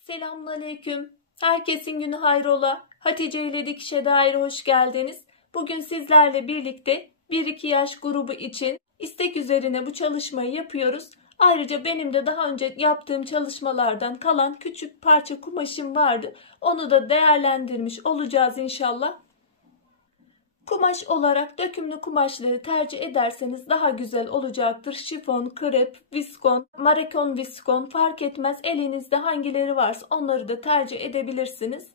Selamünaleyküm. Herkesin günü hayrola. Hatice ile Dikişe Dair hoş geldiniz. Bugün sizlerle birlikte 1-2 yaş grubu için istek üzerine bu çalışmayı yapıyoruz. Ayrıca benim de daha önce yaptığım çalışmalardan kalan küçük parça kumaşım vardı. Onu da değerlendirmiş olacağız inşallah. Kumaş olarak dökümlü kumaşları tercih ederseniz daha güzel olacaktır. Şifon, krep, viskon, marakon viskon fark etmez. Elinizde hangileri varsa onları da tercih edebilirsiniz.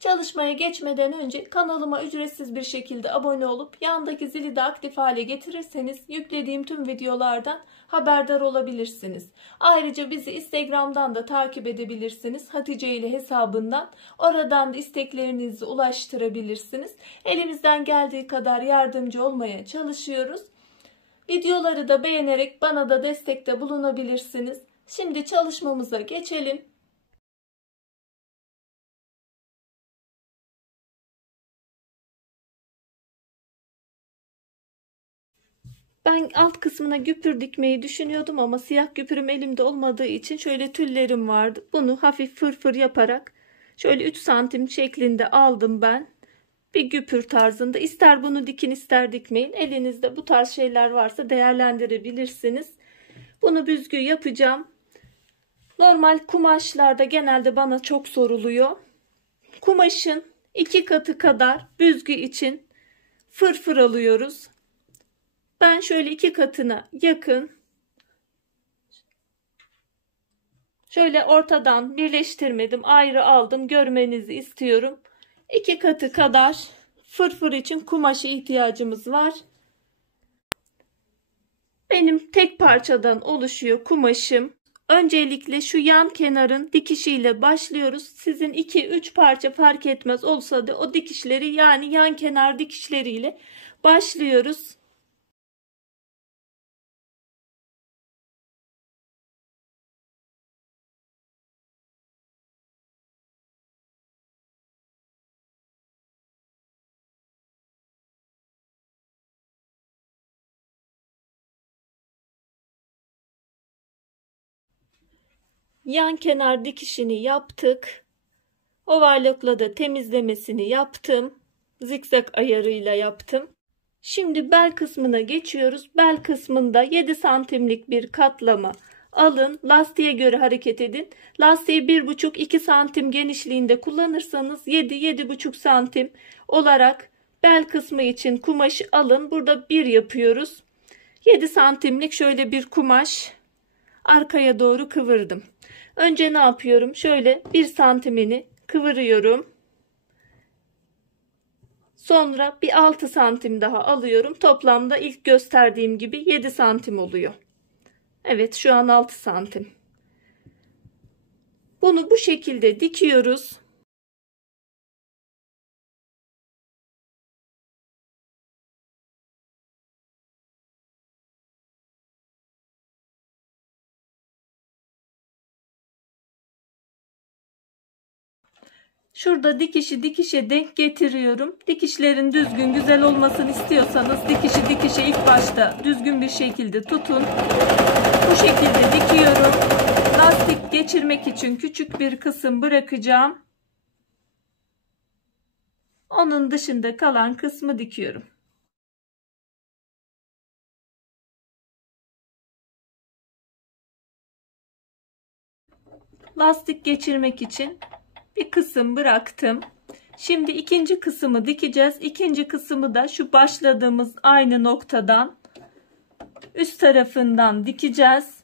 Çalışmaya geçmeden önce kanalıma ücretsiz bir şekilde abone olup yandaki zili de aktif hale getirirseniz yüklediğim tüm videolardan haberdar olabilirsiniz. Ayrıca bizi Instagram'dan da takip edebilirsiniz. Hatice ile hesabından. Oradan da isteklerinizi ulaştırabilirsiniz. Elimizden geldiği kadar yardımcı olmaya çalışıyoruz. Videoları da beğenerek bana da destekte bulunabilirsiniz. Şimdi çalışmamıza geçelim. Ben alt kısmına güpür dikmeyi düşünüyordum ama siyah güpürüm elimde olmadığı için şöyle tüllerim vardı. Bunu hafif fırfır yaparak şöyle 3 santim şeklinde aldım ben. Bir güpür tarzında. İster bunu dikin ister dikmeyin. Elinizde bu tarz şeyler varsa değerlendirebilirsiniz. Bunu büzgü yapacağım. Normal kumaşlarda genelde bana çok soruluyor. Kumaşın 2 katı kadar büzgü için fırfır alıyoruz. Ben şöyle 2 katına yakın şöyle ortadan birleştirmedim, ayrı aldım, görmenizi istiyorum. 2 katı kadar fırfır için kumaşa ihtiyacımız var. Benim tek parçadan oluşuyor kumaşım. Öncelikle şu yan kenarın dikişiyle başlıyoruz. Sizin 2-3 parça fark etmez olsa da o dikişleri, yani yan kenar dikişleriyle başlıyoruz. Yan kenar dikişini yaptık. Overlock'la da temizlemesini yaptım. Zikzak ayarıyla yaptım. Şimdi bel kısmına geçiyoruz. Bel kısmında 7 santimlik bir katlama alın. Lastiğe göre hareket edin. Lastiği 1,5-2 santim genişliğinde kullanırsanız 7-7,5 santim olarak bel kısmı için kumaşı alın. Burada 1 yapıyoruz. 7 santimlik şöyle bir kumaş arkaya doğru kıvırdım. Önce ne yapıyorum? Şöyle 1 santimini kıvırıyorum. Sonra bir 6 santim daha alıyorum. Toplamda ilk gösterdiğim gibi 7 santim oluyor. Evet, şu an 6 santim. Bunu bu şekilde dikiyoruz. Şurada dikişi dikişe denk getiriyorum. Dikişlerin düzgün güzel olmasını istiyorsanız dikişi dikişe ilk başta düzgün bir şekilde tutun. Bu şekilde dikiyorum. Lastik geçirmek için küçük bir kısım bırakacağım. Onun dışında kalan kısmı dikiyorum. Lastik geçirmek için bir kısım bıraktım. Şimdi ikinci kısmı dikeceğiz. İkinci kısmı da şu başladığımız aynı noktadan üst tarafından dikeceğiz.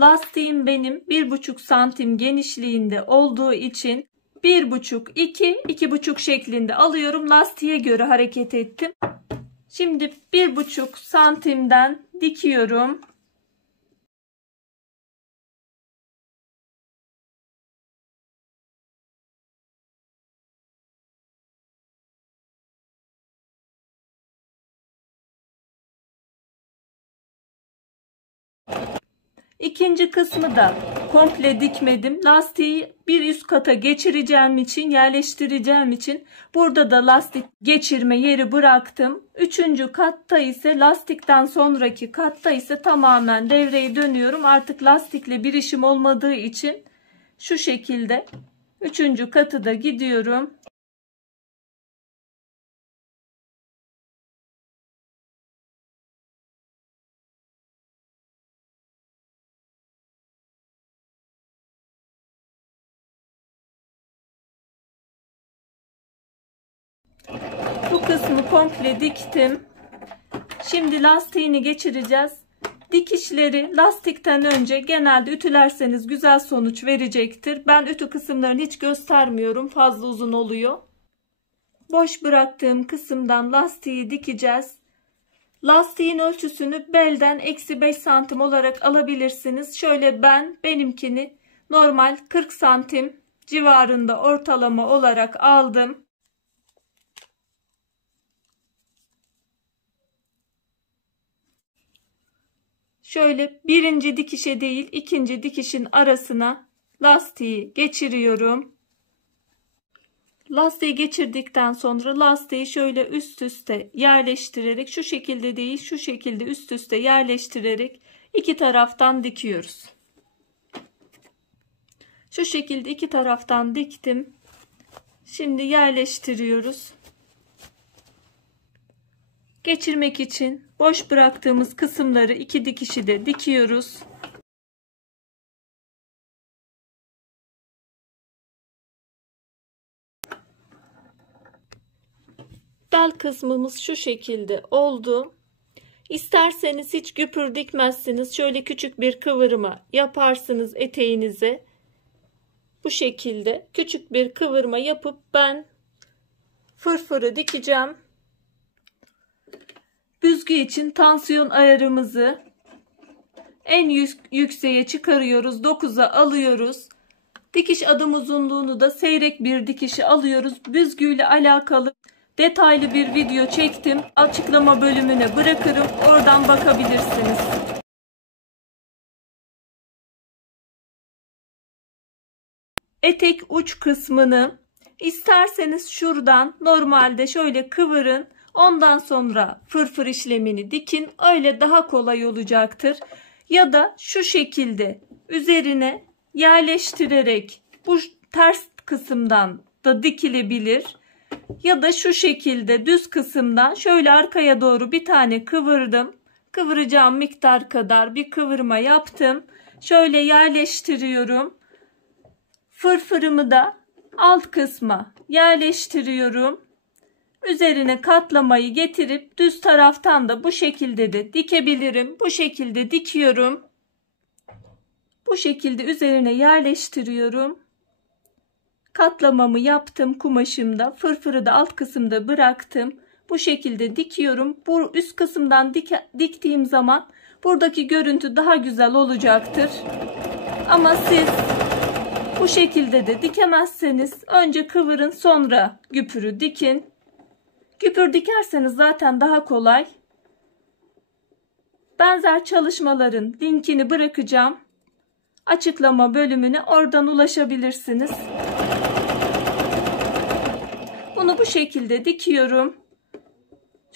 Lastiğim benim 1,5 santim genişliğinde olduğu için 1,5-2,5 şeklinde alıyorum. Lastiğe göre hareket ettim. Şimdi 1,5 santimden dikiyorum. İkinci kısmı da komple dikmedim. Lastiği bir üst kata geçireceğim için, yerleştireceğim için burada da lastik geçirme yeri bıraktım. Üçüncü katta ise, lastikten sonraki katta ise tamamen devreye dönüyorum. Artık lastikle bir işim olmadığı için Şu şekilde 3. katı da gidiyorum. Bu kısmı komple diktim. Şimdi lastiğini geçireceğiz. Dikişleri lastikten önce genelde ütülerseniz güzel sonuç verecektir. Ben ütü kısımlarını hiç göstermiyorum. Fazla uzun oluyor. Boş bıraktığım kısımdan lastiği dikeceğiz. Lastiğin ölçüsünü belden -5 santim olarak alabilirsiniz. Şöyle benimkini normal 40 santim civarında ortalama olarak aldım. Şöyle birinci dikişe değil ikinci dikişin arasına lastiği geçiriyorum. Lastiği geçirdikten sonra lastiği şöyle üst üste yerleştirerek, şu şekilde değil şu şekilde üst üste yerleştirerek iki taraftan dikiyoruz. Şu şekilde iki taraftan diktim. Şimdi yerleştiriyoruz. Geçirmek için boş bıraktığımız kısımları iki dikişi de dikiyoruz. Bel kısmımız şu şekilde oldu. İsterseniz hiç güpür dikmezsiniz. Şöyle küçük bir kıvırma yaparsınız eteğinize. Bu şekilde küçük bir kıvırma yapıp ben fırfırı dikeceğim. Büzgü için tansiyon ayarımızı en yükseğe çıkarıyoruz. 9'a alıyoruz. Dikiş adım uzunluğunu da seyrek bir dikişi alıyoruz. Büzgüyle alakalı detaylı bir video çektim. Açıklama bölümüne bırakırım. Oradan bakabilirsiniz. Etek uç kısmını isterseniz şuradan normalde şöyle kıvırın. Ondan sonra fırfır işlemini dikin. Öyle daha kolay olacaktır. Ya da şu şekilde üzerine yerleştirerek bu ters kısımdan da dikilebilir. Ya da şu şekilde düz kısımdan şöyle arkaya doğru bir tane kıvırdım. Kıvıracağım miktar kadar bir kıvırma yaptım. Şöyle yerleştiriyorum. Fırfırımı da alt kısma yerleştiriyorum. Üzerine katlamayı getirip düz taraftan da bu şekilde de dikebilirim. Bu şekilde dikiyorum. Bu şekilde üzerine yerleştiriyorum. Katlamamı yaptım kumaşımda. Fırfırı da alt kısımda bıraktım. Bu şekilde dikiyorum. Bu üst kısımdan diktiğim zaman buradaki görüntü daha güzel olacaktır. Ama siz bu şekilde de dikemezseniz önce kıvırın, sonra güpürü dikin. Güpür dikerseniz zaten daha kolay. Benzer çalışmaların linkini bırakacağım. Açıklama bölümüne, oradan ulaşabilirsiniz. Bunu bu şekilde dikiyorum.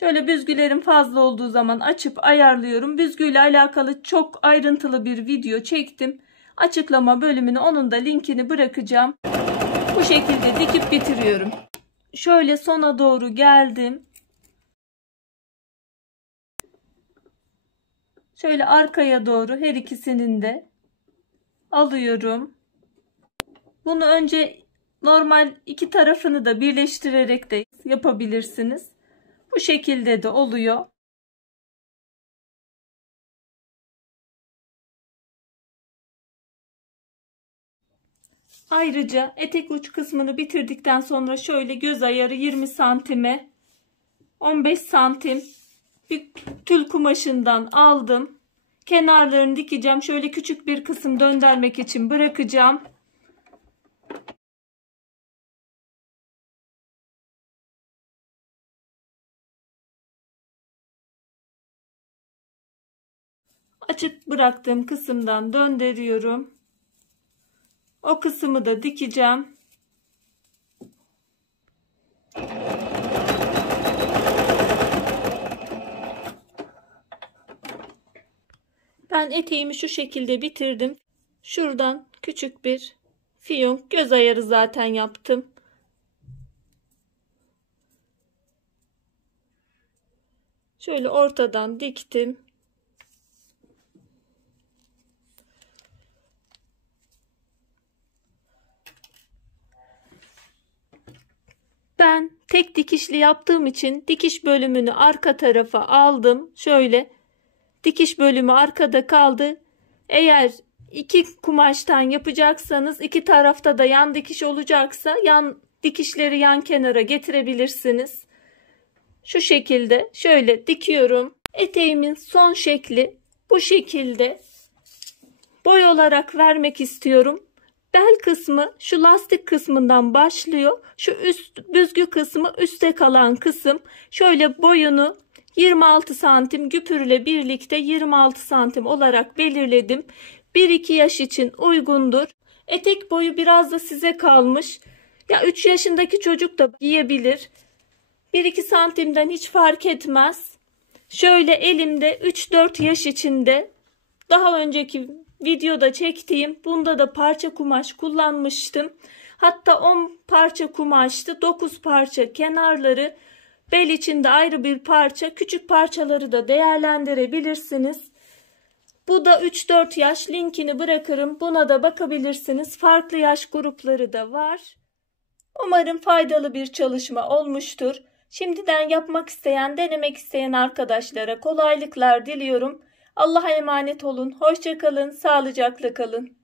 Şöyle büzgülerim fazla olduğu zaman açıp ayarlıyorum. Büzgüyle alakalı çok ayrıntılı bir video çektim. Açıklama bölümüne onun da linkini bırakacağım. Bu şekilde dikip bitiriyorum. Şöyle sona doğru geldim. Şöyle arkaya doğru her ikisinin de alıyorum. Bunu önce normal iki tarafını da birleştirerek de yapabilirsiniz. Bu şekilde de oluyor. Ayrıca etek uç kısmını bitirdikten sonra şöyle göz ayarı 20 santime 15 santim bir tül kumaşından aldım. Kenarlarını dikeceğim. Şöyle küçük bir kısım döndürmek için bırakacağım. Açık bıraktığım kısımdan döndürüyorum. O kısmı da dikeceğim. Ben eteğimi şu şekilde bitirdim. Şuradan küçük bir fiyonk göz ayarı zaten yaptım. Şöyle ortadan diktim. Ben tek dikişli yaptığım için dikiş bölümünü arka tarafa aldım. Şöyle dikiş bölümü arkada kaldı. Eğer iki kumaştan yapacaksanız iki tarafta da yan dikiş olacaksa yan dikişleri yan kenara getirebilirsiniz. Şu şekilde şöyle dikiyorum. Eteğimin son şekli bu şekilde. Boy olarak vermek istiyorum. Bel kısmı şu lastik kısmından başlıyor. Şu üst büzgü kısmı üstte kalan kısım. Şöyle boyunu 26 santim güpürle birlikte 26 santim olarak belirledim. 1-2 yaş için uygundur. Etek boyu biraz da size kalmış. Ya 3 yaşındaki çocuk da giyebilir. 1-2 santimden hiç fark etmez. Şöyle elimde 3-4 yaş içinde daha önceki videoda çektiğim bunda da parça kumaş kullanmıştım. Hatta 10 parça kumaştı. 9 parça kenarları, bel içinde ayrı bir parça, küçük parçaları da değerlendirebilirsiniz. Bu da 3-4 yaş, linkini bırakırım. Buna da bakabilirsiniz. Farklı yaş grupları da var. Umarım faydalı bir çalışma olmuştur. Şimdiden yapmak isteyen, denemek isteyen arkadaşlara kolaylıklar diliyorum. Allah'a emanet olun. Hoşça kalın, sağlıcakla kalın.